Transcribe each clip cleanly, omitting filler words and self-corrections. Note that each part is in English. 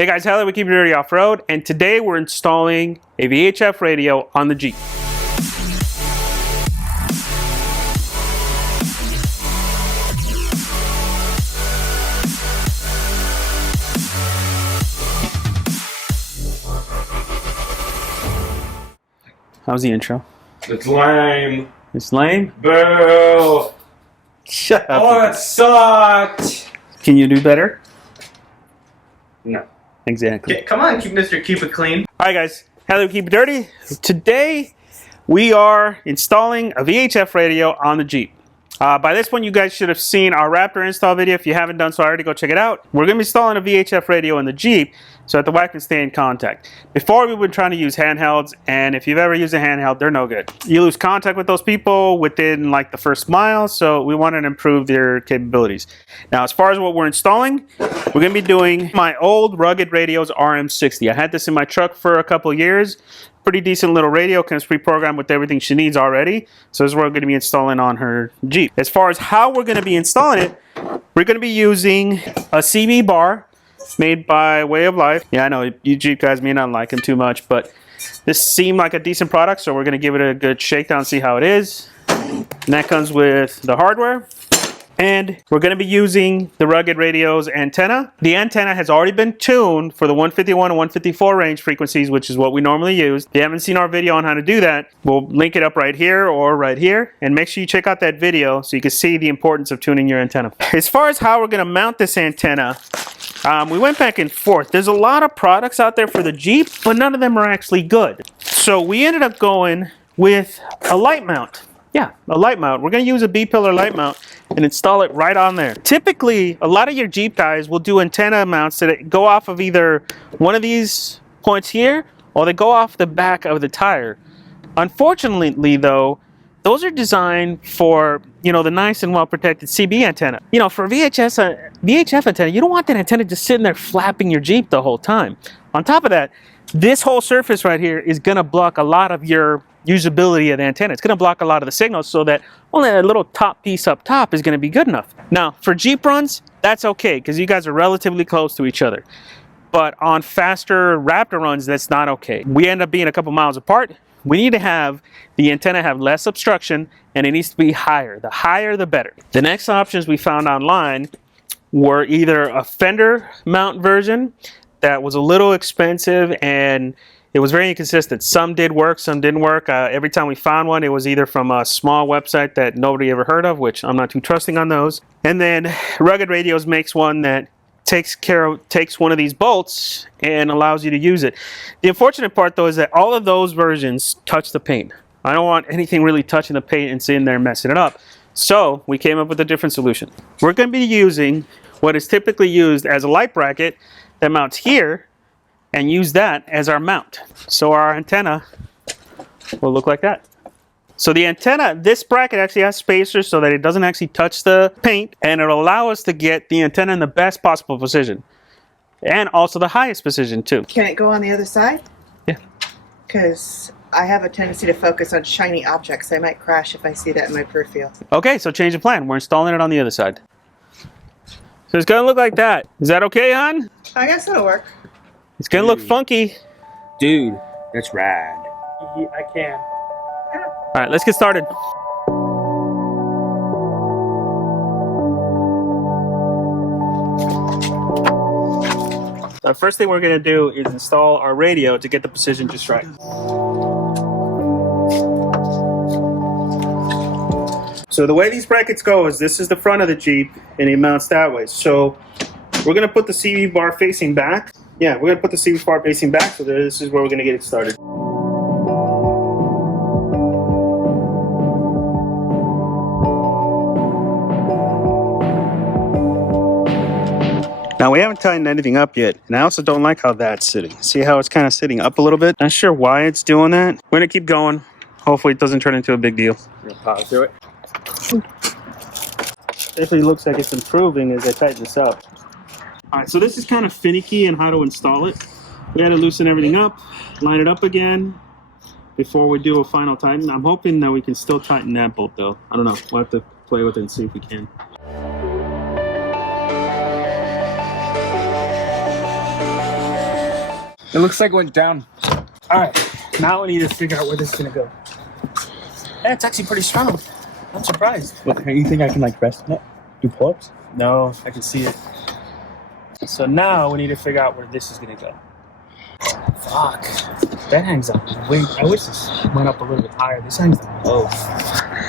Hey guys, Tyler, we keep it dirty off-road, and today we're installing a VHF radio on the Jeep. How's the intro? It's lame. It's lame? Boo! Shut up. Oh, it sucked! Can you do better? No. Exactly. Okay, come on, Mr. Keep It Clean. Alright guys, Tyler, we keep it dirty. Today we are installing a VHF radio on the Jeep. By this point you guys should have seen our Raptor install video. If you haven't done so already, go check it out. We're going to be installing a VHF radio in the Jeep so that the wife can stay in contact. Before we've been trying to use handhelds, and if you've ever used a handheld, they're no good. You lose contact with those people within like the first mile, so we wanted to improve their capabilities. Now as far as what we're installing, we're going to be doing my old rugged radios RM60. I had this in my truck for a couple years. Pretty decent little radio, comes pre-programmed with everything she needs already. So this is what we're going to be installing on her Jeep. As far as how we're going to be installing it, we're going to be using a CB bar made by Way of Life. Yeah, I know you Jeep guys may not like them too much, but this seemed like a decent product, so we're going to give it a good shakedown, see how it is. And that comes with the hardware. And we're going to be using the rugged radio's antenna. The antenna has already been tuned for the 151 and 154 range frequencies, which is what we normally use. If you haven't seen our video on how to do that, we'll link it up right here or right here. And make sure you check out that video so you can see the importance of tuning your antenna. As far as how we're going to mount this antenna, we went back and forth. There's a lot of products out there for the Jeep, but none of them are actually good. So we ended up going with a light mount. Yeah, a light mount. We're going to use a B-pillar light mount and install it right on there. Typically, a lot of your Jeep guys will do antenna mounts that go off of either one of these points here or they go off the back of the tire. Unfortunately, though, those are designed for, you know, the nice and well-protected CB antenna. You know, for a VHF antenna, you don't want that antenna just sitting there flapping your Jeep the whole time. On top of that, this whole surface right here is going to block a lot of your usability of the antenna. It's going to block a lot of the signals so that only that little top piece up top is going to be good enough. Now, for Jeep runs, that's okay because you guys are relatively close to each other. But on faster Raptor runs, that's not okay. We end up being a couple miles apart. We need to have the antenna have less obstruction and it needs to be higher. The higher, the better. The next options we found online were either a fender mount version that was a little expensive and it was very inconsistent. Some did work, some didn't work. Every time we found one, it was either from a small website that nobody ever heard of, which I'm not too trusting on those. And then Rugged Radios makes one that takes one of these bolts and allows you to use it. The unfortunate part though is that all of those versions touch the paint. I don't want anything really touching the paint and sitting there messing it up. So we came up with a different solution. We're going to be using what is typically used as a light bracket that mounts here and use that as our mount. So our antenna will look like that. So the antenna, this bracket actually has spacers so that it doesn't actually touch the paint, and it'll allow us to get the antenna in the best possible position and also the highest position too. Can it go on the other side? Yeah. Because I have a tendency to focus on shiny objects. I might crash if I see that in my peripheral. Okay, so change the plan. We're installing it on the other side. So it's gonna look like that. Is that okay, hon? I guess that'll work. It's gonna look funky. Dude, that's rad. I can. All right, let's get started. So the first thing we're gonna do is install our radio to get the position just right. So the way these brackets go is this is the front of the Jeep and it mounts that way. So we're gonna put the CB bar facing back. Yeah, we're gonna put the CB bar facing back, so this is where we're gonna get it started. Now we haven't tightened anything up yet, and I also don't like how that's sitting. See how it's kind of sitting up a little bit? Not sure why it's doing that. We're gonna keep going. Hopefully it doesn't turn into a big deal. I'm gonna power through it. Definitely looks like it's improving as I tighten this up. All right, so this is kind of finicky in how to install it. We had to loosen everything up, line it up again before we do a final tighten. I'm hoping that we can still tighten that bolt though. I don't know, we'll have to play with it and see if we can. It looks like it went down. All right, now we need to figure out where this is gonna go. Yeah, it's actually pretty strong. I'm surprised. Look, you think I can like rest in it? Do pull-ups? No, I can see it. So now we need to figure out where this is gonna go. Fuck. That hangs on. Wait, I wish this went up a little bit higher. This hangs on low.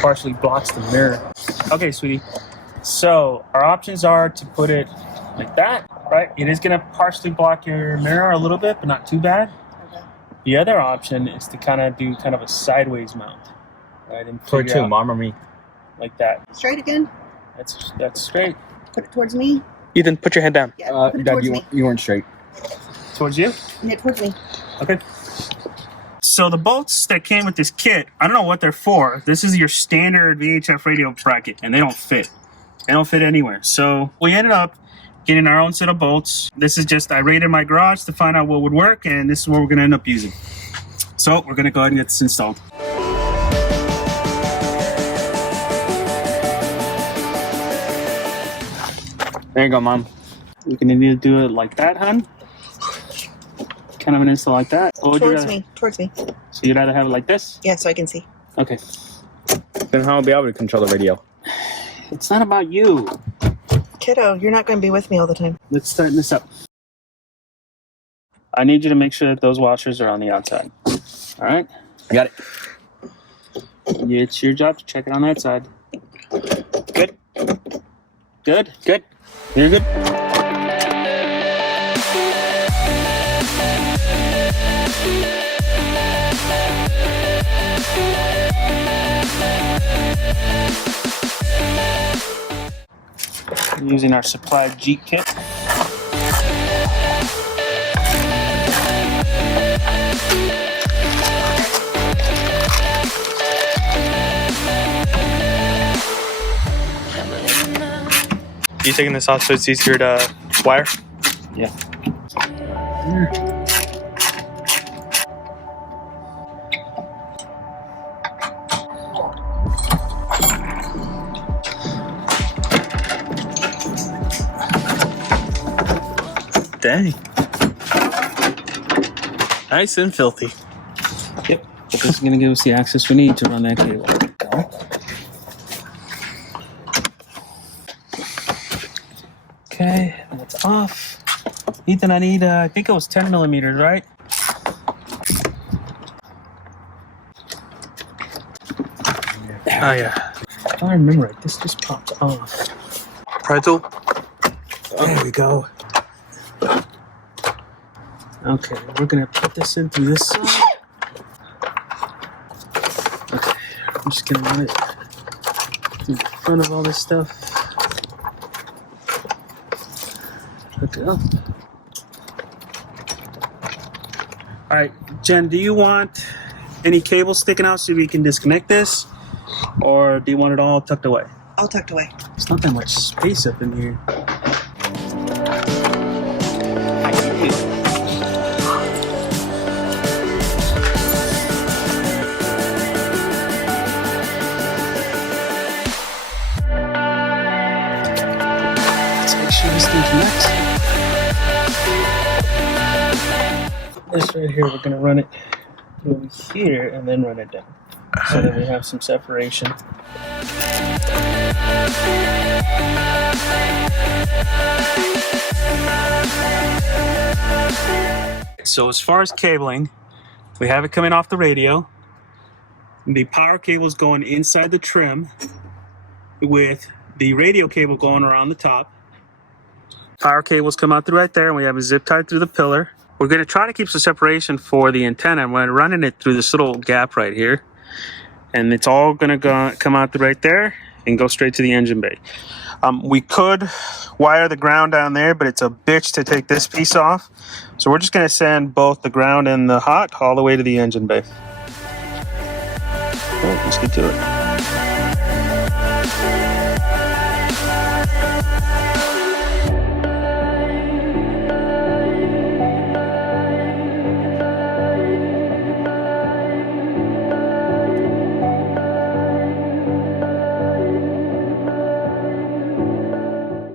Partially blocks the mirror. Okay, sweetie. So our options are to put it like that, right? It is gonna partially block your mirror a little bit, but not too bad. Okay. The other option is to kind of do kind of a sideways mount, right? And Toward figure two, out mom or me? like that. Straight again. That's straight. Put it towards me. Ethan, put your head down. Yeah, put it Dad, towards me. you weren't straight. Towards you? Yeah, towards me. Okay. So the bolts that came with this kit, I don't know what they're for. This is your standard VHF radio bracket, and they don't fit. They don't fit anywhere. So we ended up getting our own set of bolts. This is just, I raided my garage to find out what would work, and this is what we're going to end up using. So we're going to go ahead and get this installed. There you go, Mom. We're going to need to do it like that, hon. Kind of an install like that. Or would you Towards rather- me. Towards me. So you'd rather have it like this? Yeah, so I can see. Okay. Then how will I be able to control the radio? It's not about you. Kiddo, you're not going to be with me all the time. Let's tighten this up. I need you to make sure that those washers are on the outside. All right? I got it. It's your job to check it on that side. Good? Good? Good. You're good? Using our supplied Jeep kit. You taking this off so it's easier to wire? Yeah. Dang. Nice and filthy. Yep. This is going to give us the access we need to run that cable. Okay, that's off. Ethan, I need, I think it was 10 millimeters, right? Oh yeah. If I remember right, this just popped off. Pretzel. There we go. Okay, we're gonna put this in through this side. Okay, I'm just gonna run it through the front of all this stuff. Hook it up. Alright, Jen, do you want any cables sticking out so we can disconnect this? Or do you want it all tucked away? All tucked away. There's not that much space up in here. Let's make sure this thing connects. This right here, we're gonna run it over here and then run it down so that we have some separation. So as far as cabling, we have it coming off the radio. The power cable is going inside the trim with the radio cable going around the top. Power cables come out through right there, and we have a zip tie through the pillar. We're going to try to keep some separation for the antenna, and we're running it through this little gap right here. And it's all going to come out through right there and go straight to the engine bay. We could wire the ground down there, but it's a bitch to take this piece off. So we're just going to send both the ground and the hot all the way to the engine bay. Oh, let's get to it.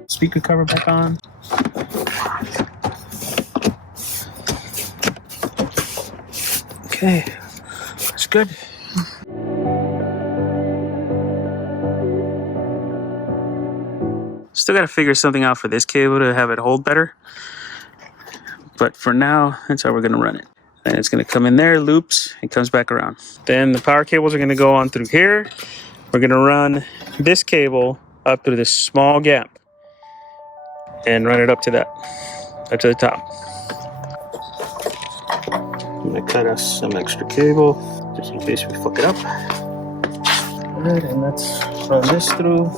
Speaker cover back on. Okay, that's good. Still got to figure something out for this cable to have it hold better. But for now, that's how we're going to run it. And it's going to come in there, loops, and comes back around. Then the power cables are going to go on through here. We're going to run this cable up through this small gap and run it up to that, up to the top. I'm going to cut us some extra cable just in case we fuck it up. All right, and let's run this through.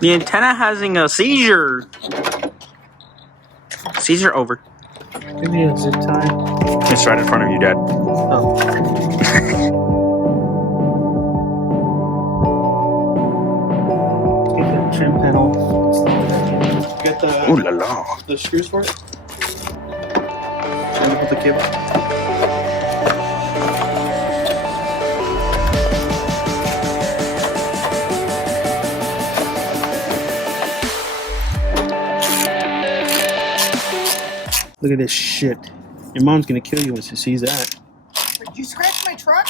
The antenna having a seizure. Seizure over. Give me a zip tie. It's right in front of you, Dad. Oh. Get the trim panel. Get Ooh la la. the screws for it. And put the cable. Look at this shit. Your mom's gonna kill you when she sees that. Did you scratch my truck?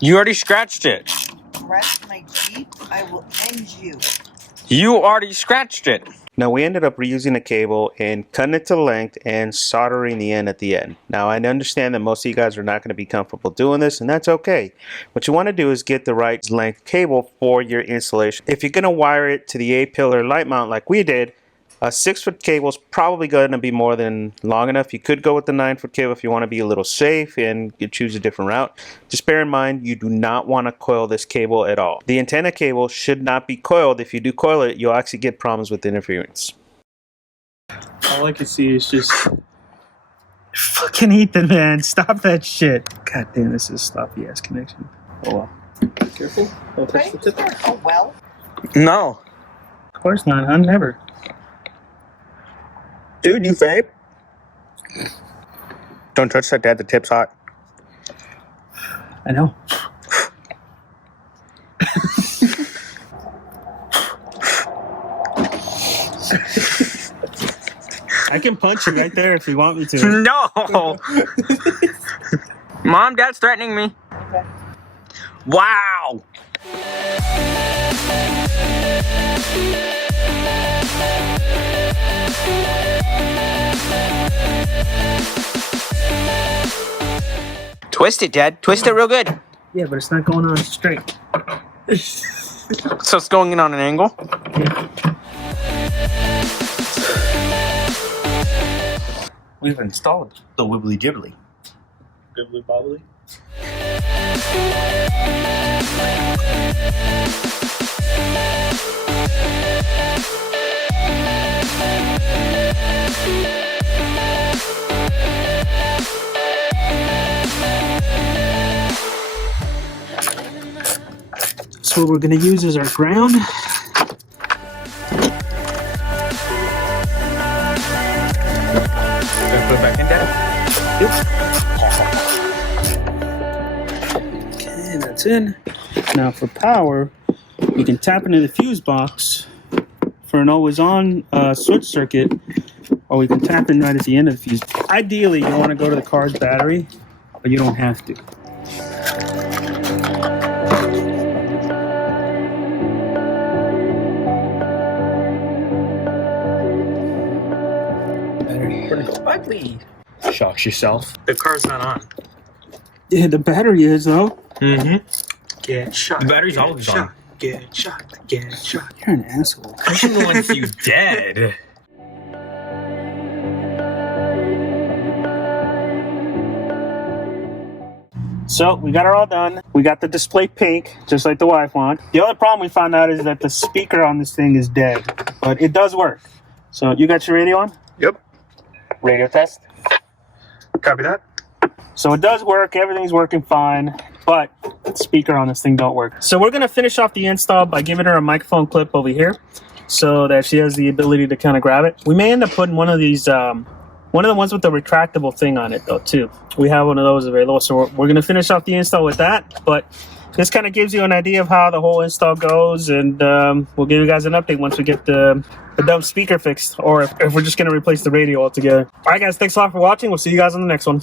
You already scratched it. Scratch my Jeep? I will end you. You already scratched it. Now we ended up reusing a cable and cutting it to length and soldering the end at the end. Now I understand that most of you guys are not going to be comfortable doing this, and that's okay. What you want to do is get the right length cable for your installation. If you're going to wire it to the A-pillar light mount like we did, a 6-foot cable is probably going to be more than long enough. You could go with the 9-foot cable if you want to be a little safe and you choose a different route. Just bear in mind, you do not want to coil this cable at all. The antenna cable should not be coiled. If you do coil it, you'll actually get problems with interference. All I can see is just Fucking Ethan, man. Stop that shit. God damn, this is a sloppy ass connection. Oh well. careful. Don't touch the tip. Oh, well. No. Of course not, huh? Never. Dude, you vape? Don't touch that, Dad. The tip's hot. I know. I can punch you right there if you want me to. No. Mom, Dad's threatening me. Okay. Wow. Twist it, Dad. Twist it real good. Yeah, but it's not going on straight. So it's going in on an angle? We've installed the wibbly jibbly. Bibbly bobbly. So what we're going to use is our ground. Put it back in, Dad. Okay, that's in. Now for power, you can tap into the fuse box for an always-on switch circuit, or we can tap in right at the end of the fuse. Ideally, you want to go to the car's battery, but you don't have to. Ugly. Shocks yourself. The car's not on. Yeah, the battery is, though. Mm-hmm. Get shot. The battery's always on. Get shot. Get shot. You're an asshole. I'm going to you dead. So we got it all done. We got the display pink, just like the wife wants. The other problem we found out is that the speaker on this thing is dead, but it does work. So you got your radio on? Yep. Radio test. Copy that. So it does work, everything's working fine, but the speaker on this thing don't work. So we're gonna finish off the install by giving her a microphone clip over here so that she has the ability to kind of grab it. We may end up putting one of these, one of the ones with the retractable thing on it though too. We have one of those available, so we're gonna finish off the install with that, but this kind of gives you an idea of how the whole install goes, and we'll give you guys an update once we get the the dumb speaker fixed, or if we're just going to replace the radio altogether. Alright guys, thanks a lot for watching. We'll see you guys on the next one.